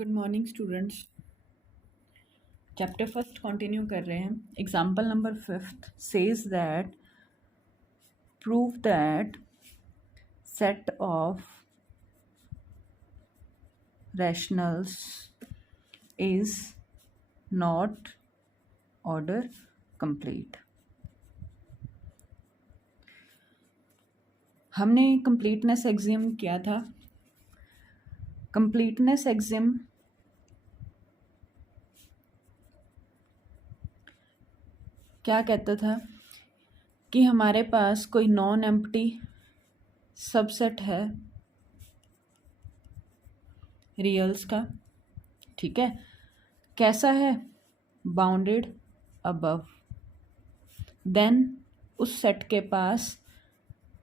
Good morning students. Chapter first continue कर रहे हैं। Example number 5 says that prove that set of rationals is not order complete. हमने completeness axiom किया था। Completeness axiom क्या कहता था कि हमारे पास कोई नॉन एम्प्टी सबसेट है रियल्स का, ठीक है। कैसा है? बाउंडेड अबव, देन उस सेट के पास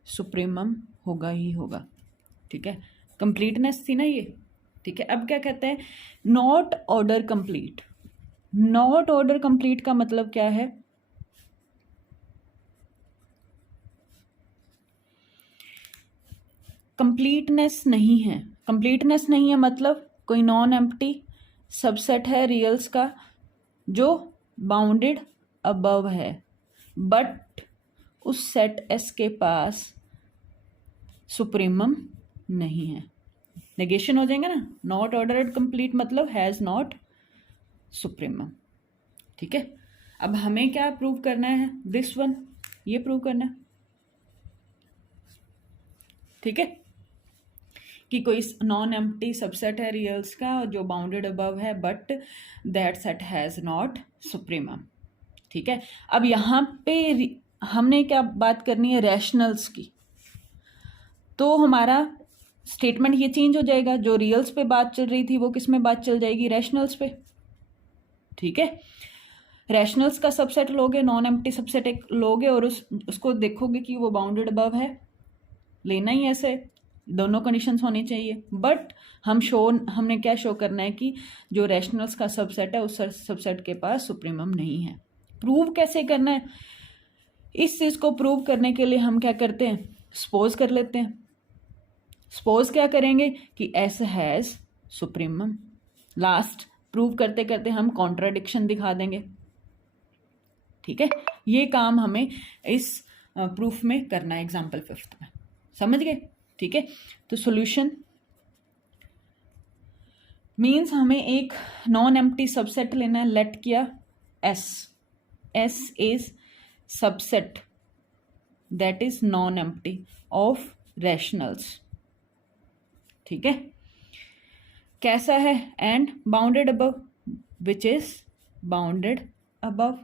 सुप्रीमम होगा ही होगा, ठीक है। कंप्लीटनेस थी ना ये, ठीक है। अब क्या कहते हैं? Not order complete. Not order complete का मतलब क्या है? कंप्लीटनेस नहीं है। कंप्लीटनेस नहीं है मतलब कोई नॉन एम्प्टी सबसेट है रियल्स का जो बाउंडेड अबव है, बट उस सेट एस के पास सुप्रीमम नहीं है। नेगेशन हो जाएगा ना। नॉट ऑर्डर्ड कंप्लीट मतलब हैज नॉट सुप्रीमम, ठीक है। अब हमें क्या प्रूव करना है? दिस वन, ये प्रूव करना है, ठीक है, कि कोई नॉन एम्प्टी सबसेट है रियल्स का जो बाउंडेड अबव है, but that set has not supremum, ठीक है। अब यहाँ पे हमने क्या बात करनी है? रैशनल्स की। तो हमारा स्टेटमेंट ये चेंज हो जाएगा। जो रियल्स पे बात चल रही थी वो किस में बात चल जाएगी? रैशनल्स पे, ठीक है। रैशनल्स का सबसेट लोगे, नॉन एम्प्टी सबसेट एक लोगे और उसको देखोगे कि वो बाउंडेड अबव है, लेना ही ऐसे दोनों कंडीशंस होनी चाहिए। बट हमने क्या शो करना है कि जो रैशनल्स का सबसेट है उस सबसेट के पास सुप्रीमम नहीं है। प्रूव कैसे करना है? इस चीज को प्रूव करने के लिए हम क्या करते हैं? सपोज कर लेते हैं। सपोज क्या करेंगे कि S has supremum. Last prove करते करते हम कॉन्ट्राडिक्शन दिखा देंगे, ठीक है। ये काम हमें इस प्रूफ में करना है एग्जाम्पल 5 में, समझ गए, ठीक है। तो सॉल्यूशन मीन्स हमें एक नॉन एम्प्टी सबसेट लेना है। लेट किया S, S is subset that is non empty of rationals, ठीक है। कैसा है? And bounded above, which is bounded above,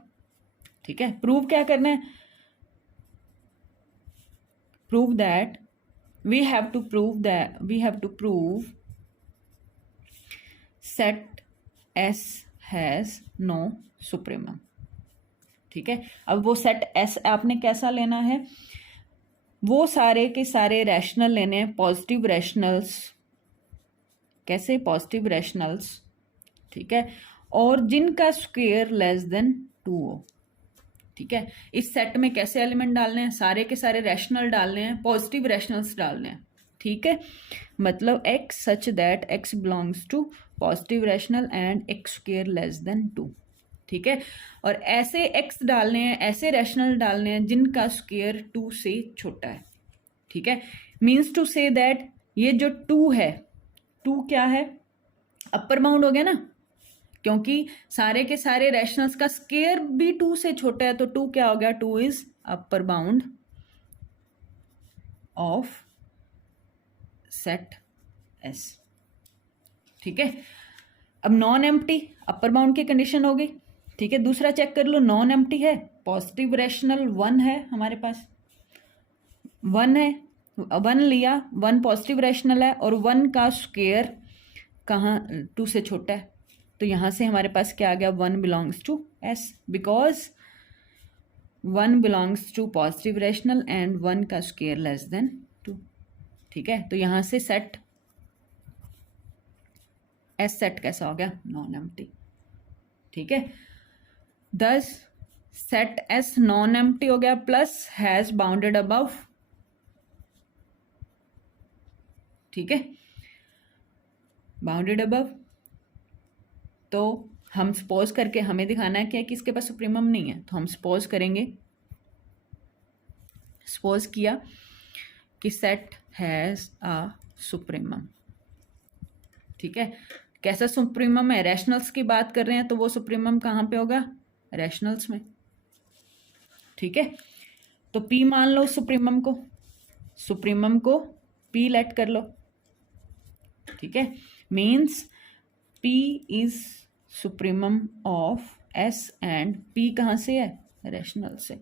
ठीक है। प्रूव क्या करना है? Prove that we have to prove set S has no supremum, ठीक है। अब वो सेट S आपने कैसा लेना है? वो सारे के सारे रैशनल लेने हैं, पॉजिटिव रैशनल्स। कैसे? पॉजिटिव रैशनल्स, ठीक है, और जिनका स्क्वायर लेस देन 2 हो, ठीक है। इस सेट में कैसे एलिमेंट डालने हैं? सारे के सारे रैशनल डालने हैं, पॉजिटिव रैशनल्स डालने हैं, ठीक है। मतलब x such that x belongs to positive rational and x square less than 2, ठीक है। और ऐसे x डालने हैं, ऐसे रैशनल डालने हैं जिनका स्क्वायर 2 से छोटा है, ठीक है। मीन्स टू से दैट ये जो 2 है, 2 क्या है? अपर बाउंड हो गया ना, क्योंकि सारे के सारे रैशनल्स का स्क्वायर भी 2 से छोटा है, तो 2 क्या हो गया? 2 is upper bound of set S, ठीक है। अब नॉन एम्प्टी अपर बाउंड की कंडीशन होगी, ठीक है। दूसरा चेक कर लो, नॉन एम्प्टी है, पॉजिटिव रैशनल 1 है हमारे पास, 1 है, 1 लिया, 1 पॉजिटिव रैशनल है और 1 का स्क्वायर कहाँ? 2 से छोटा है, तो यहां से हमारे पास क्या आ गया? 1 belongs to S, because 1 belongs to positive rational and 1 का स्क्वायर लेस देन 2, ठीक है। तो यहां से सेट एस सेट कैसा हो गया? नॉन एम्प्टी, ठीक है। दस सेट एस नॉन एम्प्टी हो गया, प्लस हैज बाउंडेड अबव, ठीक है, बाउंडेड अबव, तो हम सपोज करके हमें दिखाना है क्या कि इसके पास सुप्रीमम नहीं है, तो हम सपोज करेंगे, सपोज किया कि सेट हैज़ अ सुप्रीमम। ठीक है, कैसा सुप्रीमम है? रैशनल्स की बात कर रहे हैं तो वो सुप्रीमम कहाँ पे होगा? रैशनल्स में। ठीक है, तो P मान लो सुप्रीमम को P लेट कर लो। ठीक है, means P is supremum of S and P कहाँ से है? रैशनल से।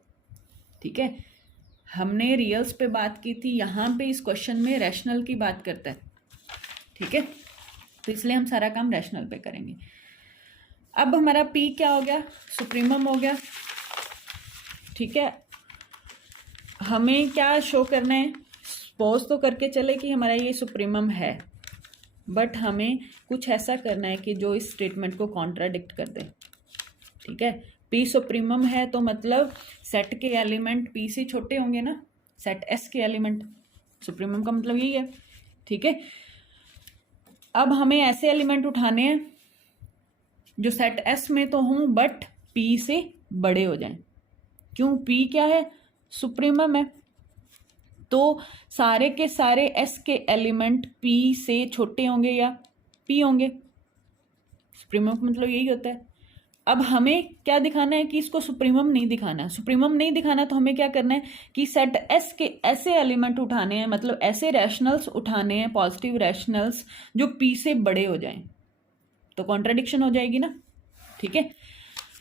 ठीक है, हमने रियल्स पे बात की थी, यहाँ पे इस क्वेश्चन में रैशनल की बात करता है। ठीक है, तो इसलिए हम सारा काम रैशनल पे करेंगे। अब हमारा P क्या हो गया? सुप्रीमम हो गया। ठीक है, हमें क्या शो करना है? सपोज तो करके चले कि हमारा ये सुप्रीमम है, बट हमें कुछ ऐसा करना है कि जो इस स्टेटमेंट को कॉन्ट्राडिक्ट कर दे। ठीक है, P सुप्रीमम है तो मतलब सेट के एलिमेंट P से छोटे होंगे ना, सेट S के एलिमेंट। सुप्रीमम का मतलब यही है। ठीक है, अब हमें ऐसे एलिमेंट उठाने हैं जो सेट S में तो हों बट P से बड़े हो जाएं। क्यों? P क्या है? सुप्रीमम है, तो सारे के सारे S के एलिमेंट P से छोटे होंगे या P होंगे। सुप्रीमम का मतलब यही होता है। अब हमें क्या दिखाना है कि इसको सुप्रीमम नहीं दिखाना। सुप्रीमम नहीं दिखाना तो हमें क्या करना है कि सेट S के ऐसे एलिमेंट उठाने हैं, मतलब ऐसे रैशनल्स उठाने हैं, पॉजिटिव रैशनल्स जो P से बड़े हो जाएं, तो कॉन्ट्राडिक्शन हो जाएगी ना। ठीक है,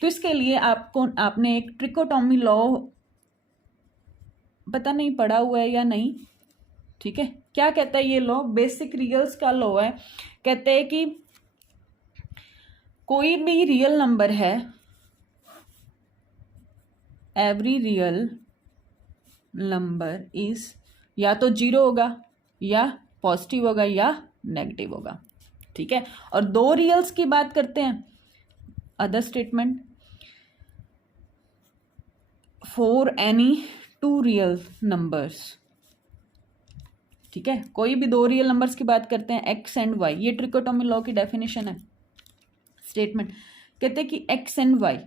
तो इसके लिए आपने एक ट्रिकोटॉमी लॉ पता नहीं पढ़ा हुआ है या नहीं। ठीक है, क्या कहता है ये लॉ? बेसिक रियल्स का लॉ है। कहते हैं कि कोई भी रियल नंबर है, एवरी रियल नंबर इज या तो जीरो होगा या पॉजिटिव होगा या नेगेटिव होगा। ठीक है, और दो रियल्स की बात करते हैं, other statement, for any two real numbers. ठीक है, कोई भी दो रियल नंबर्स की बात करते हैं, एक्स एंड वाई, ये ट्रिकोटॉमी लॉ की डेफिनेशन है। स्टेटमेंट कहते हैं कि एक्स एंड वाई।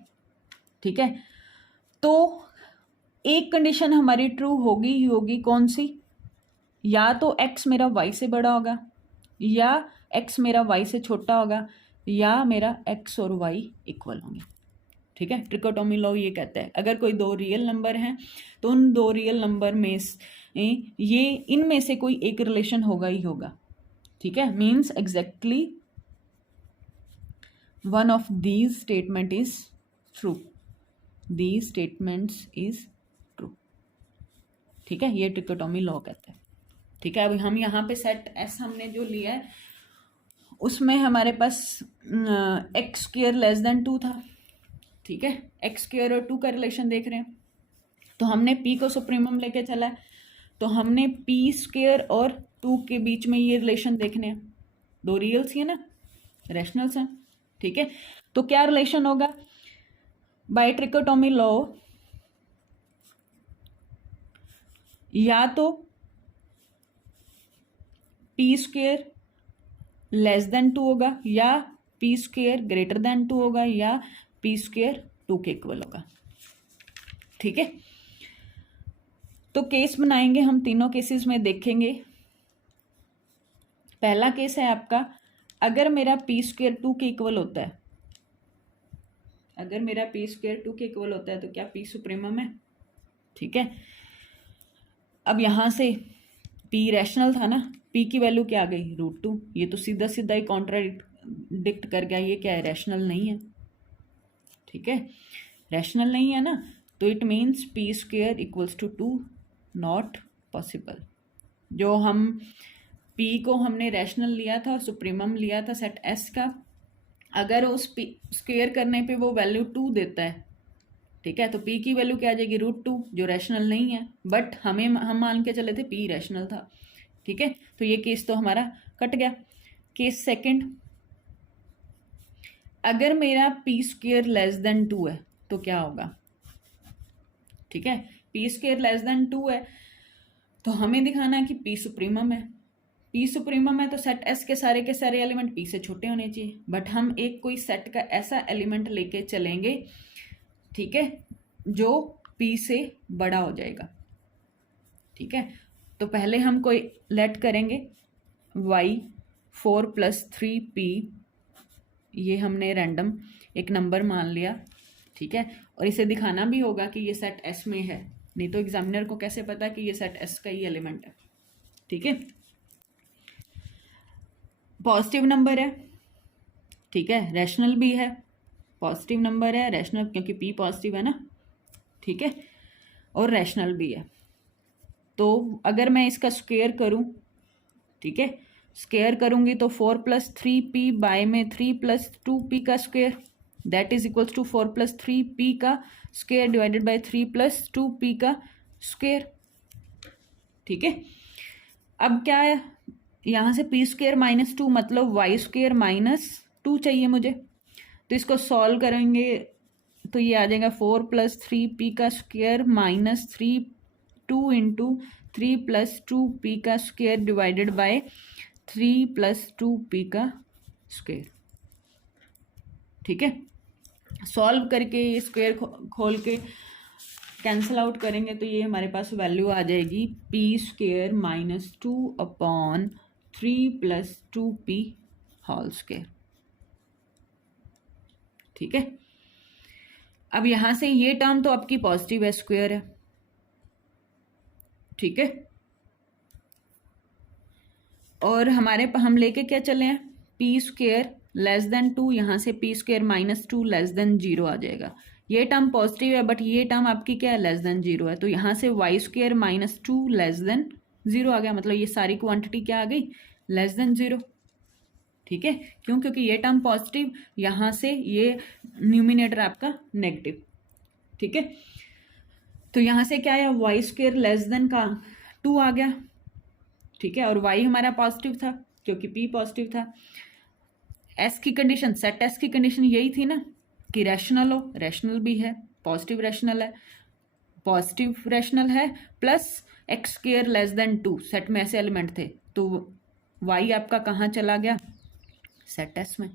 ठीक है, तो एक कंडीशन हमारी ट्रू होगी ही होगी, कौन सी? या तो एक्स मेरा वाई से बड़ा होगा, या एक्स मेरा वाई से छोटा होगा, या मेरा एक्स और वाई इक्वल होंगे। ठीक है, ट्रिकोटॉमी लॉ ये कहता है अगर कोई दो रियल नंबर हैं तो उन दो रियल नंबर में ये इनमें से कोई एक रिलेशन होगा ही होगा। ठीक है, means exactly one of these statement is true, these statements is true. ठीक है, ये ट्रिकोटॉमी लॉ कहता है। ठीक है, अभी हम यहाँ पे सेट एस हमने जो लिया है उसमें हमारे पास एक्स स्क्वायर लेस देन 2 था। ठीक है, एक्स स्क्वायर और 2 का रिलेशन देख रहे हैं, तो हमने P को सुप्रीमम लेके चला है, तो हमने P स्क्वायर और 2 के बीच में ये रिलेशन देखने हैं। दो रियल्स ही है ना, रैशनल्स हैं। ठीक है, तो क्या रिलेशन होगा? बाय ट्रिकोटॉमी लॉ या तो P स्क्वायर लेस देन 2 होगा, या P स्क्वायर ग्रेटर देन 2 होगा, या P स्क्वायर 2 के इक्वल होगा। ठीक है, तो केस बनाएंगे हम, तीनों केसेस में देखेंगे। पहला केस है आपका, अगर मेरा P स्क्वायर 2 के इक्वल होता है, अगर मेरा P स्क्वायर 2 के इक्वल होता है तो क्या P सुप्रीमम है? ठीक है, अब यहां से P रैशनल था ना, P की वैल्यू क्या आ गई? √2। ये तो सीधा सीधा ही कॉन्ट्राडिक्ट कर गया, ये क्या है? रैशनल नहीं है। ठीक है, रैशनल नहीं है ना, तो it means P square equals to 2, not possible. जो हम P को हमने रैशनल लिया था और सुप्रीमम लिया था सेट S का, अगर उस P स्क्वायर करने पे वो वैल्यू 2 देता है, ठीक है, तो P की वैल्यू क्या आ जाएगी? √2, जो रैशनल नहीं है, बट हम मान के चले थे P रैशनल था। ठीक है, तो ये केस तो हमारा कट गया। केस सेकंड, अगर मेरा P स्क्वायर लेस देन 2 है तो क्या होगा? ठीक है, P स्क्वायर लेस देन 2 है तो हमें दिखाना है कि P सुप्रीमम है। पी सुप्रीमम है तो सेट एस के सारे एलिमेंट पी से छोटे होने चाहिए, बट हम एक कोई सेट का ऐसा एलिमेंट लेके चलेंगे, ठीक है, जो पी से बड़ा हो जाएगा। ठीक है, तो पहले हम कोई लेट करेंगे y 4 + 3p, ये हमने रैंडम एक नंबर मान लिया। ठीक है, और इसे दिखाना भी होगा कि ये सेट एस में है, नहीं तो एग्जामिनर को कैसे पता कि ये सेट एस का ही एलिमेंट है। ठीक है, पॉजिटिव नंबर है, ठीक है, रैशनल भी है, पॉजिटिव नंबर है रैशनल क्योंकि p पॉजिटिव है ना, ठीक है, और रैशनल भी है। तो अगर मैं इसका स्क्वायर करूं, ठीक है, स्क्वायर करूंगी तो 4 + 3p बाय में 3 + 2p का square, that is equals to 4 + 3p का स्क्वायर डिवाइडेड बाय 3 + 2p का स्क्वायर। ठीक है, अब क्या है, यहाँ से p² - 2 मतलब y² - 2 चाहिए मुझे, तो इसको सॉल्व करेंगे तो ये आ जाएगा 4 + 3p का स्क्वायर माइनस 2 × 3 + 2p का स्क्वायर डिवाइडेड बाय 3 + 2p का स्क्वायर। ठीक है, सॉल्व करके ये स्क्वायर खोल के कैंसिल आउट करेंगे तो ये हमारे पास वैल्यू आ जाएगी p² - 2 upon 3 + 2p whole square. ठीक है, अब यहां से ये टर्म तो आपकी पॉजिटिव है, स्क्वायर है। ठीक है, और हम लेके क्या चले हैं, p² < 2, यहाँ से p² - 2 < 0 आ जाएगा। ये टर्म पॉजिटिव है बट ये टर्म आपकी क्या है, <0 है, तो यहाँ से y² - 2 < 0 आ गया, मतलब ये सारी क्वांटिटी क्या आ गई, <0। ठीक है, क्यों, क्योंकि ये टर्म पॉजिटिव, यहाँ से ये न्यूमिनेटर आपका नेगेटिव। ठीक है, तो यहाँ से क्या है, y² का 2 आ गया। ठीक है, और y हमारा पॉजिटिव था क्योंकि p पॉजिटिव था। s की कंडीशन, सेट s की कंडीशन यही थी ना कि रैशनल हो, रैशनल भी है, पॉजिटिव रैशनल है प्लस x² < 2, सेट में ऐसे एलिमेंट थे, तो y आपका कहाँ चला गया, सेट s में,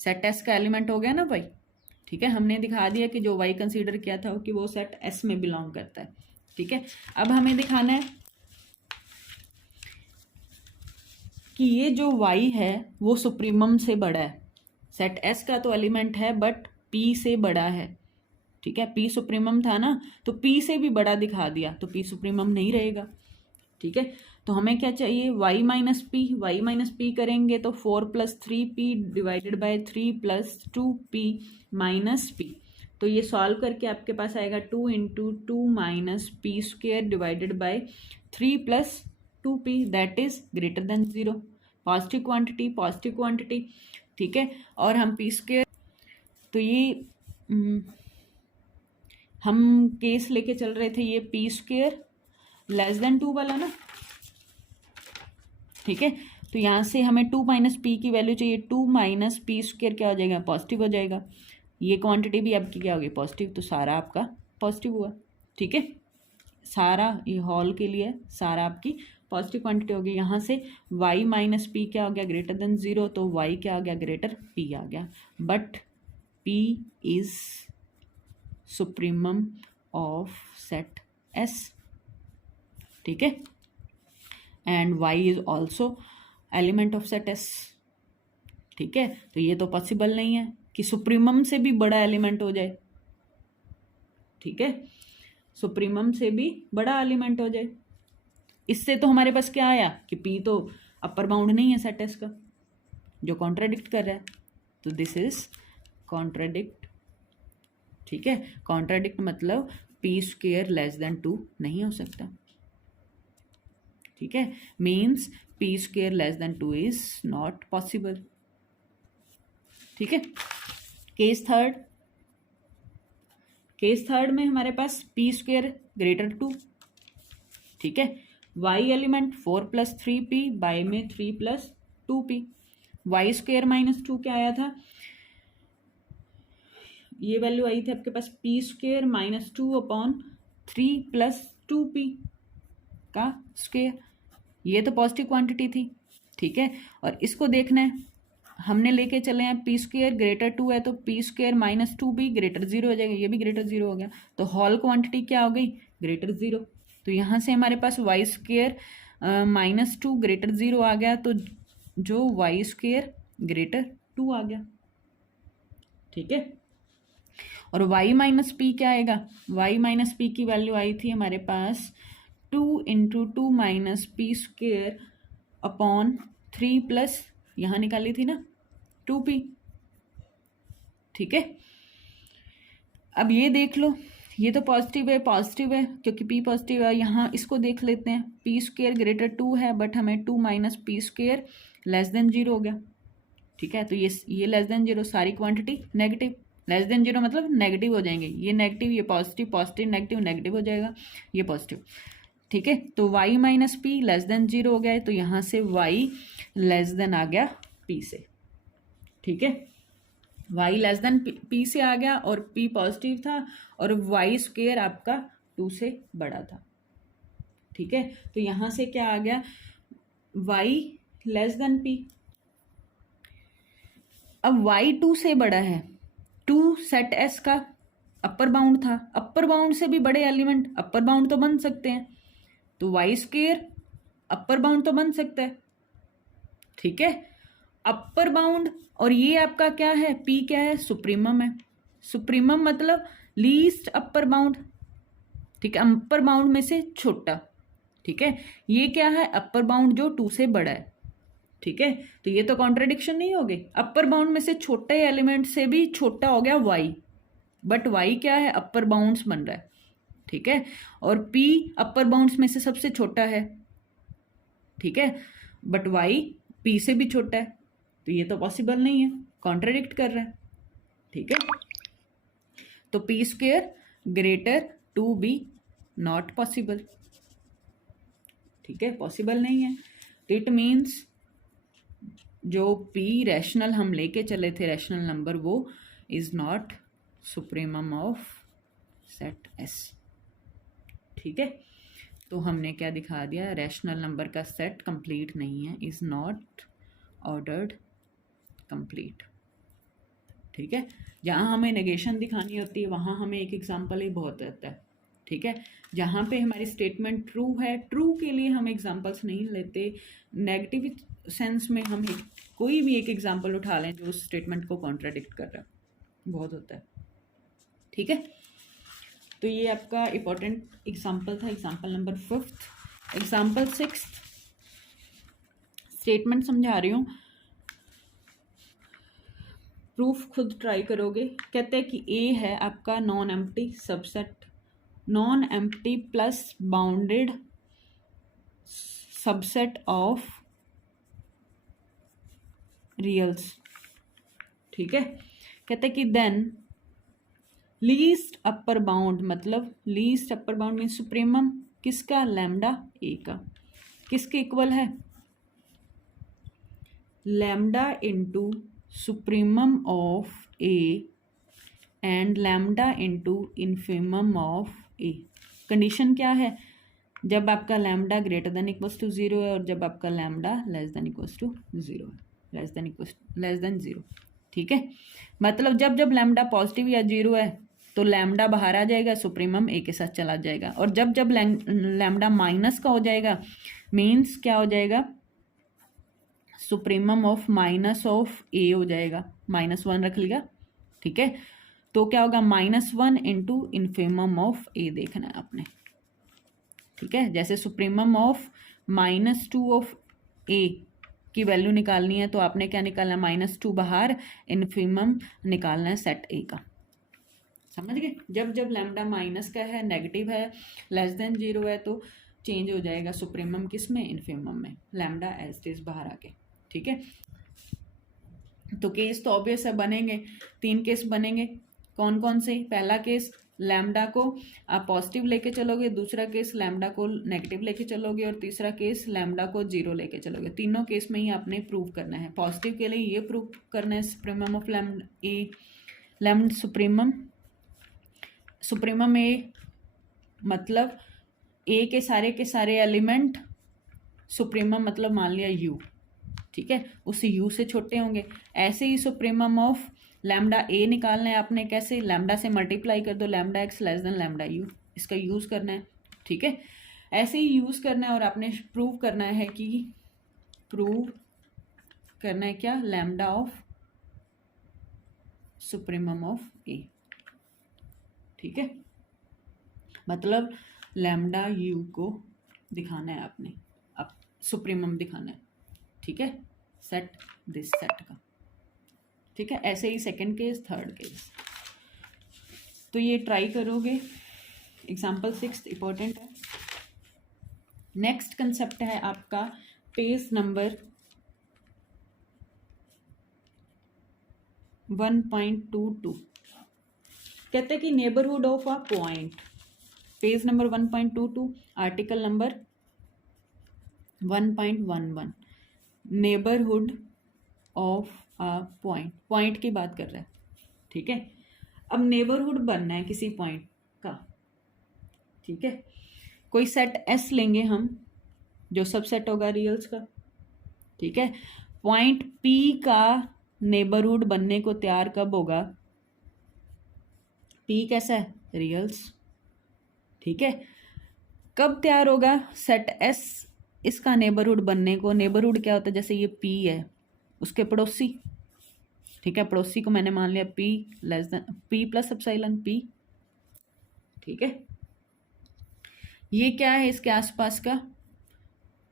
सेट s का एलिमेंट हो गया ना भाई। ठीक है, हमने दिखा दिया कि जो y कंसीडर किया था कि वो सेट s में बिलोंग करता है। ठीक है, अब हमें दिखाना है कि ये जो y है वो सुप्रीमम से बड़ा है, सेट s का तो एलिमेंट है बट p से बड़ा है। ठीक है, p सुप्रीमम था ना, तो p से भी बड़ा दिखा दिया तो p सुप्रीमम नहीं रहेगा। ठीक है, तो हमें क्या चाहिए, y - p करेंगे तो 4 + 3p divided by 3 + 2p minus p, तो ये सॉल्व करके आपके पास आएगा 2 × 2 - p² divided by 3 + 2p, that is > 0, positive quantity. ठीक है, और हम p², तो ये हम केस लेके चल रहे थे ये p² < 2 वाला ना। ठीक है, तो यहाँ से हमें 2 - p की वैल्यू चाहिए, 2 - p² क्या हो जाएगा, पॉजिटिव हो जाएगा। ये क्वांटिटी भी आपकी क्या होगी, पॉजिटिव, तो सारा आपका पॉजिटिव हुआ। ठीक है, सारा ये हॉल के लिए सारा आपकी पॉजिटिव क्वांटिटी होगी। यहाँ से y - p क्या हो गया, > 0, तो y क्या आ गया, p आ गया, but p is supremum of set s। ठीक है, and y is also element of set s। ठीक है, तो ये तो पॉसिबल नहीं है कि सुप्रीमम से भी बड़ा एलिमेंट हो जाए। ठीक है, सुप्रीमम से भी बड़ा एलिमेंट हो जाए। इससे तो हमारे पास क्या आया कि p तो अपर बाउंड नहीं है सेट s का, जो कॉन्ट्राडिक्ट कर रहा है, तो दिस इज कॉन्ट्राडिक्ट। ठीक है, कॉन्ट्राडिक्ट मतलब p² < 2 नहीं हो सकता। ठीक है, means p² < 2 is not possible. ठीक है, केस थर्ड में हमारे पास p² > 2। ठीक है, y एलिमेंट 4 + 3p बाय में 3 + 2p, y² - 2 क्या आया था, ये वैल्यू आई थी आपके पास p² - 2 अपॉन 3 + 2p का स्क्वायर, ये तो पॉजिटिव क्वांटिटी थी। ठीक है। और इसको देखना है, हमने लेके चले हैं पी स्क्वेयर ग्रेटर 2 है तो पी स्क्वेयर माइनस 2 भी ग्रेटर 0 हो जाएगा, ये भी ग्रेटर 0 हो गया, तो होल क्वांटिटी क्या हो गई, ग्रेटर 0। तो यहाँ से हमारे पास वाई स्क्वेयर माइनस 2 ग्रेटर 0 आ गया, तो जो वाई स्क्वेयर ग्रेटर 2 आ गया। ठीक है। और y माइनस पी क्या आएगा, y माइनस पी की वैल्यू आई थी हमारे पास 2 into 2 minus P square upon 3 plus यहाँ निकाली थी ना 2p। ठीक है। अब ये देख लो, ये तो पॉजिटिव है क्योंकि p पॉजिटिव है। यहाँ इसको देख लेते हैं, पी स्क्वेयर ग्रेटर 2 है बट हमें 2 minus P square less than 0 हो गया। ठीक है। तो ये लेस देन 0, सारी क्वांटिटी नेगेटिव, लेस देन 0 मतलब नेगेटिव हो जाएंगे, ये नेगेटिव, ये पॉजिटिव, पॉजिटिव नेगेटिव, नेगेटिव हो जाएगा, ये पॉजिटिव। ठीक है। तो y minus P less than 0 हो गया है, तो यहाँ से y लेस देन आ गया p से। ठीक है। y लेस देन p से आ गया और p पॉजिटिव था और y स्क्वेयर आपका 2 से बड़ा था। ठीक है। तो यहाँ से क्या आ गया, y लेस देन p। अब y 2 से बड़ा है, 2 सेट एस का अपर बाउंड था, अपर बाउंड से भी बड़े एलिमेंट अपर बाउंड तो बन सकते हैं, तो वाई स्क्वेयर अपर बाउंड तो बन सकता है। ठीक है। अपर बाउंड, और ये आपका क्या है, पी क्या है, सुप्रीमम है। सुप्रीमम मतलब लीस्ट अपर बाउंड। ठीक है। अपर बाउंड में से छोटा। ठीक है। ये क्या है, अपर बाउंड जो 2 से बड़ा है। ठीक है। तो ये तो कॉन्ट्रडिक्शन नहीं होगी, अपर बाउंड में से छोटे एलिमेंट से भी छोटा हो गया वाई, बट वाई क्या है, अपर बाउंड्स बन रहा है। ठीक है। और पी अपर बाउंड्स में से सबसे छोटा है। ठीक है। बट वाई पी से भी छोटा है, तो ये तो पॉसिबल नहीं है, कॉन्ट्रडिक्ट कर रहा है। ठीक है। तो P square greater 2b not possible. ठीक है, पॉसिबल नहीं है। इट मीन्स जो p रैशनल हम लेके चले थे, रैशनल नंबर, वो is not supremum of set S। ठीक है। तो हमने क्या दिखा दिया, रैशनल नंबर का सेट कंप्लीट नहीं है, इज नॉट ऑर्डर्ड कंप्लीट। ठीक है। जहाँ हमें नेगेशन दिखानी होती है वहाँ हमें एक एग्जांपल ही बहुत रहता है। ठीक है। जहाँ पे हमारी स्टेटमेंट ट्रू है, ट्रू के लिए हम एग्जांपल्स नहीं लेते, नेगेटिव सेंस में हम कोई भी एक एग्जांपल उठा लें जो उस स्टेटमेंट को कॉन्ट्राडिक्ट कर रहा है, बहुत होता है। ठीक है। तो ये आपका इंपॉर्टेंट एग्जांपल था, एग्जांपल नंबर 5। एग्जांपल 6 स्टेटमेंट समझा रही हूँ, प्रूफ खुद ट्राई करोगे। कहते हैं कि ए है आपका non empty subset, non empty plus bounded subset of reals. ठीक है। कहते हैं कि देन लीस्ट अपर बाउंड, मतलब least upper bound mean supremum किसका, लैम्डा ए का। किसके इक्वल है, lambda into supremum of A and lambda into infimum of A. Condition क्या है, जब आपका lambda greater than equals to 0 है और जब आपका lambda less than equals to 0 है, लेस देन 0। ठीक है। मतलब जब जब लैम्डा पॉजिटिव या 0 है तो लैम्डा बाहर आ जाएगा, सुप्रीमम ए के साथ चला जाएगा, और जब जब लैम्डा माइनस का हो जाएगा मीन्स क्या हो जाएगा, सुप्रीमम ऑफ माइनस ऑफ ए हो जाएगा, -1 रख लिया। ठीक है। तो क्या होगा, -1 इंटू इन्फीमम ऑफ ए देखना है आपने। ठीक है। जैसे सुप्रीमम ऑफ -2 ऑफ ए की वैल्यू निकालनी है तो आपने क्या निकालना है, -2 बाहर, इन्फीमम निकालना है सेट ए का। समझ गए। जब जब लैम्डा माइनस का है, नेगेटिव है, लेस देन 0 है, तो चेंज हो जाएगा सुप्रीमम किस में, इन्फीमम में, लैम्डा एज इट इज बाहर आके। ठीक है। तो केस तो ऑब्वियस है, बनेंगे 3 केस बनेंगे। कौन कौन से, पहला केस लैम्डा को आप पॉजिटिव लेके चलोगे, दूसरा केस लैम्डा को नेगेटिव लेके चलोगे, और तीसरा केस लैम्डा को 0 लेके चलोगे। तीनों केस में ही आपने प्रूव करना है। पॉजिटिव के लिए ये प्रूव करना है supremum of lambda A, lambda supremum A मतलब ए के सारे एलिमेंट, सुप्रीमम मतलब मान लिया यू। ठीक है, उस यू से छोटे होंगे। ऐसे ही सुप्रीमम ऑफ लैम्डा ए निकालना है आपने, कैसे, लैम्डा से मल्टीप्लाई कर दो, lambda x less than lambda you, इसका यूज़ करना है। ठीक है, ऐसे ही यूज़ करना है और आपने प्रूव करना है कि प्रूव करना है क्या, लैम्डा ऑफ सुप्रीमम ऑफ ए। ठीक है, मतलब लैम्डा यू को दिखाना है आपने, अब सुप्रीमम दिखाना है। ठीक है, सेट दिस सेट का। ठीक है, ऐसे ही सेकंड केस, थर्ड केस। तो ये ट्राई करोगे। एग्जाम्पल 6 इंपॉर्टेंट है। नेक्स्ट कंसेप्ट है आपका पेज नंबर 1.22। कहते हैं कि neighbourhood of a point, page number 1.22, article number 1.11, neighbourhood of a point, point की बात कर रहा है। ठीक है, अब नेबरहुड बनना है किसी पॉइंट का। ठीक है, कोई सेट एस लेंगे हम, जो सबसेट होगा रियल्स का। ठीक है, पॉइंट पी का नेबरहुड बनने को तैयार कब होगा, पी कैसा है, रियल्स। ठीक है, कब तैयार होगा सेट एस इसका नेबरहुड बनने को। नेबरहुड क्या होता है, जैसे ये पी है, उसके पड़ोसी। ठीक है, पड़ोसी को मैंने मान लिया P less than P plus epsilon P. ठीक है, ये क्या है, इसके आसपास का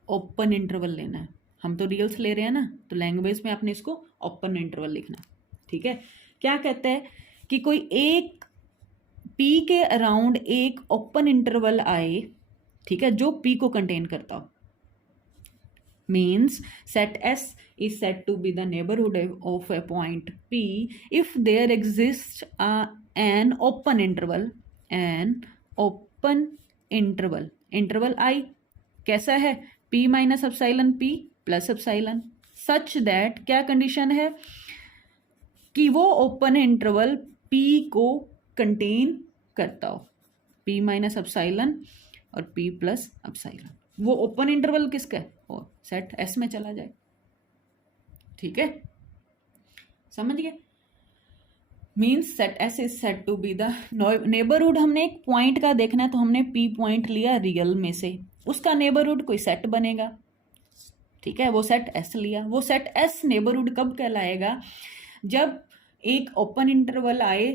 ओपन इंटरवल लेना है। हम तो रियल्स ले रहे हैं ना, तो लैंग्वेज में आपने इसको ओपन इंटरवल लिखना है। ठीक है, क्या कहता है कि कोई एक पी के अराउंड एक ओपन इंटरवल आए, ठीक है, जो पी को कंटेन करता हो। Means set S is said to be the neighborhood of a point P if there exists an open interval, interval I कैसा है, P minus epsilon P plus epsilon, such that क्या condition है कि वो open interval P को contain करता हो, P minus epsilon और P प्लस एप्सिलॉन। वो ओपन इंटरवल किसका है, और सेट एस में चला जाए। ठीक है, समझ गए। Means set S is set to be the neighbourhood. हमने एक पॉइंट का देखना है, तो हमने पी पॉइंट लिया रियल में से, उसका नेबरहुड कोई सेट बनेगा। ठीक है, वो सेट एस लिया, वो सेट एस नेबरहुड कब कहलाएगा, जब एक ओपन इंटरवल आए,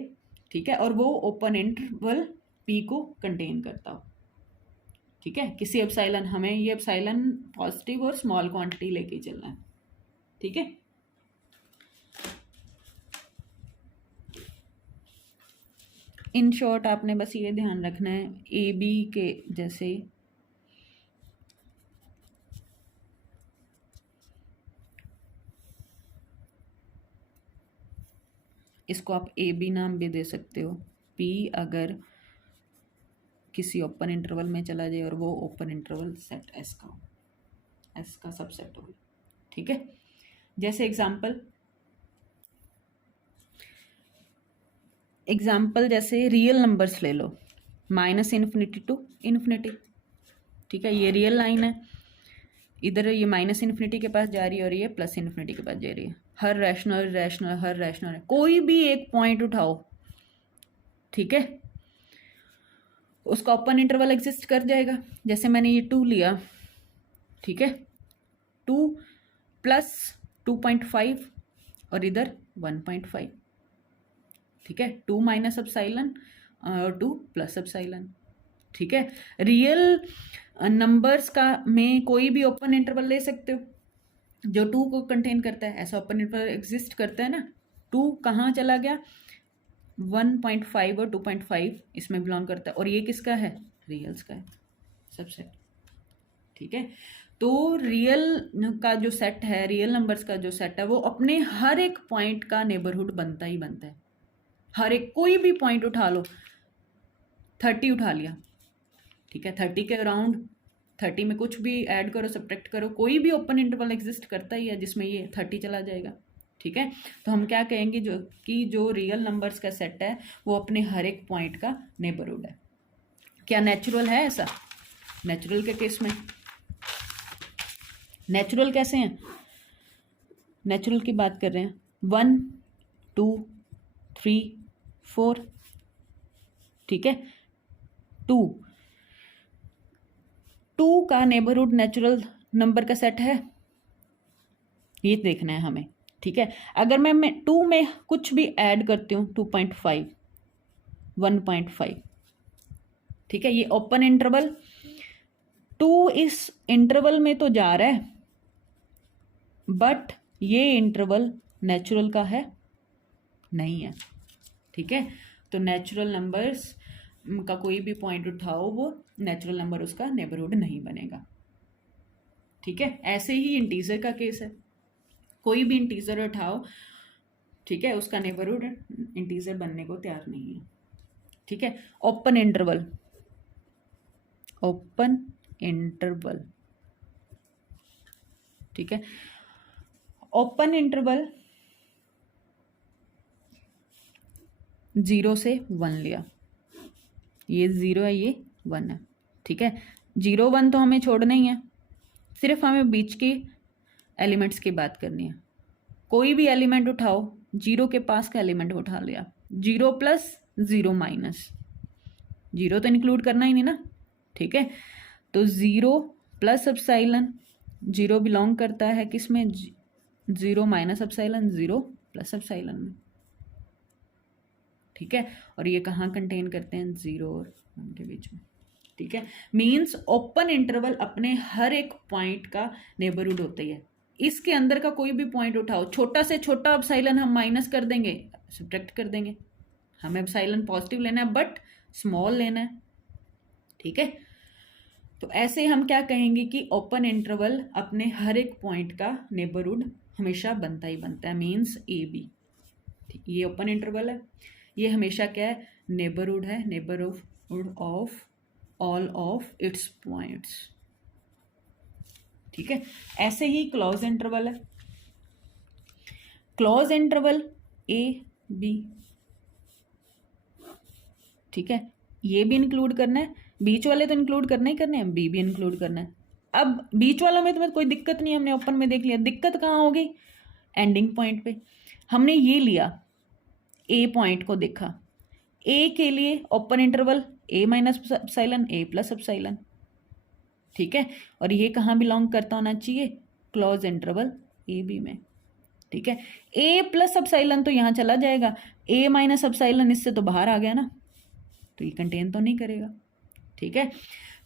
ठीक है, और वो ओपन इंटरवल पी को कंटेन करता हो। ठीक है, किसी एप्सिलॉन, हमें ये एप्सिलॉन पॉजिटिव और स्मॉल क्वांटिटी लेके चलना है। ठीक है, इन शॉर्ट आपने बस ये ध्यान रखना है, ए बी के जैसे इसको आप ए बी नाम भी दे सकते हो। पी अगर किसी ओपन इंटरवल में चला जाए और वो ओपन इंटरवल सेट एस का हो, एस का सबसेट हो। ठीक है, जैसे एग्जाम्पल जैसे रियल नंबर्स ले लो, माइनस इन्फिनिटी टू इन्फिनिटी। ठीक है, ये रियल लाइन है, इधर ये माइनस इन्फिनिटी के पास जा रही है और ये प्लस इन्फिनिटी के पास जा रही है। हर रैशनल हर रैशनल है, कोई भी एक पॉइंट उठाओ, ठीक है, उसका ओपन इंटरवल एग्जिस्ट कर जाएगा। जैसे मैंने ये 2 लिया, ठीक है, 2 प्लस 2.5 और इधर 1.5। ठीक है, 2 माइनस एप्सिलॉन और 2 प्लस एप्सिलॉन। ठीक है, रियल नंबर्स का में कोई भी ओपन इंटरवल ले सकते हो जो 2 को कंटेन करता है। ऐसा ओपन इंटरवल एग्जिस्ट करता है ना। 2 कहाँ चला गया, 1.5 और 2.5 इसमें बिलोंग करता है, और ये किसका है, रियल्स का है सबसेट। ठीक है, तो रियल का जो सेट है, रियल नंबर्स का जो सेट है, वो अपने हर एक पॉइंट का नेबरहुड बनता ही बनता है। हर एक कोई भी पॉइंट उठा लो, 30 उठा लिया, ठीक है, 30 के अराउंड, 30 में कुछ भी ऐड करो सब्ट्रैक्ट करो, कोई भी ओपन इंटरवल एग्जिस्ट करता ही है जिसमें ये 30 चला जाएगा। ठीक है, तो हम क्या कहेंगे, जो रियल नंबर्स का सेट है वो अपने हर एक पॉइंट का नेबरहुड है। क्या नेचुरल है ऐसा? नेचुरल के केस में नेचुरल कैसे हैं, नेचुरल की बात कर रहे हैं, 1 2 3 4, ठीक है। 2 का नेबरहुड नेचुरल नंबर का सेट है, ये देखना है हमें, ठीक है। अगर मैं 2 में कुछ भी ऐड करती हूँ, 2.5 1.5, ठीक है, ये ओपन इंटरवल 2 इस इंटरवल में तो जा रहा है, बट ये इंटरवल नेचुरल का है नहीं है, ठीक है। तो नेचुरल नंबर्स का कोई भी पॉइंट उठाओ, वो नेचुरल नंबर उसका नेबरहुड नहीं बनेगा, ठीक है। ऐसे ही इंटीजर का केस है, कोई भी इंटीजर उठाओ, ठीक है, उसका नेबरहुड इंटीजर बनने को तैयार नहीं है, ठीक है। ओपन इंटरवल ठीक है, ओपन इंटरवल 0 से 1 लिया, ये 0 है, ये 1 है, ठीक है। 0 1 तो हमें छोड़ना ही है, सिर्फ हमें बीच के एलिमेंट्स की बात करनी है। कोई भी एलिमेंट उठाओ, 0 के पास का एलिमेंट उठा लिया, 0 प्लस 0 माइनस, 0 तो इंक्लूड करना ही नहीं ना, ठीक है। तो 0 प्लस एप्सिलॉन, 0 बिलोंग करता है किस में, 0 माइनस एप्सिलॉन, 0 प्लस एप्सिलॉन में, ठीक है। और ये कहाँ कंटेन करते हैं, 0 और 1 के बीच में, ठीक है। मीन्स ओपन इंटरवल अपने हर एक पॉइंट का नेबरहुड होता ही है, इसके अंदर का कोई भी पॉइंट उठाओ, छोटा से छोटा एप्सिलॉन हम माइनस कर देंगे, सब्ट्रैक्ट कर देंगे, हमें एप्सिलॉन पॉजिटिव लेना है बट स्मॉल लेना है, ठीक है। तो ऐसे हम क्या कहेंगे कि ओपन इंटरवल अपने हर एक पॉइंट का नेबरहुड हमेशा बनता ही बनता है, मीन्स ए बी, ये ओपन इंटरवल है, ये हमेशा क्या है, नेबरहुड है, neighbourhood of all of its points, ठीक है। ऐसे ही क्लोज इंटरवल है, क्लोज इंटरवल ए बी, ठीक है, ये भी इंक्लूड करना है, बीच वाले तो इंक्लूड करना ही करने हैं, बी भी इंक्लूड करना है। अब बीच वालों में तुम्हें कोई दिक्कत नहीं, हमने ओपन में देख लिया, दिक्कत कहाँ होगी, एंडिंग पॉइंट पे। हमने ये लिया, ए पॉइंट को देखा, ए के लिए ओपन इंटरवल ए माइनस एप्सिलॉन, ए प्लस एप्सिलॉन, ठीक है। और ये कहाँ बिलोंग करता होना चाहिए, क्लोज इंटरवल ए बी में, ठीक है। ए प्लस एप्सिलॉन तो यहाँ चला जाएगा, ए माइनस एप्सिलॉन इससे तो बाहर आ गया ना, तो ये कंटेन तो नहीं करेगा, ठीक है।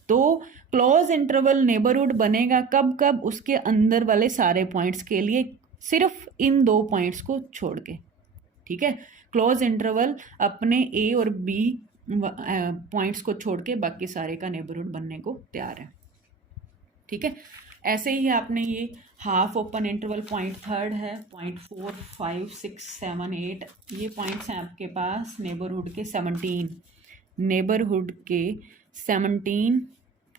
तो क्लोज इंटरवल नेबरहुड बनेगा कब कब, उसके अंदर वाले सारे पॉइंट्स के लिए, सिर्फ इन 2 पॉइंट्स को छोड़ के, ठीक है। क्लोज इंटरवल अपने ए और बी पॉइंट्स को छोड़ के बाकी सारे का नेबरहुड बनने को तैयार है, ठीक है। ऐसे ही आपने ये हाफ ओपन इंटरवल, पॉइंट 3 है, पॉइंट 4 5 6 7 8, ये पॉइंट्स हैं आपके पास नेबरहुड के 17, नेबरहुड के 17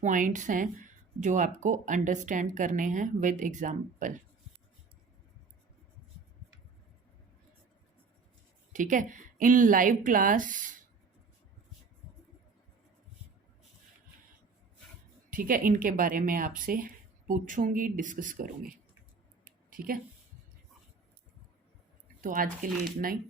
पॉइंट्स हैं जो आपको अंडरस्टैंड करने हैं विद एग्जाम्पल, ठीक है। इन लाइव क्लास, ठीक है, इनके बारे में आपसे पूछूंगी, डिस्कस करूंगी, ठीक है। तो आज के लिए इतना ही।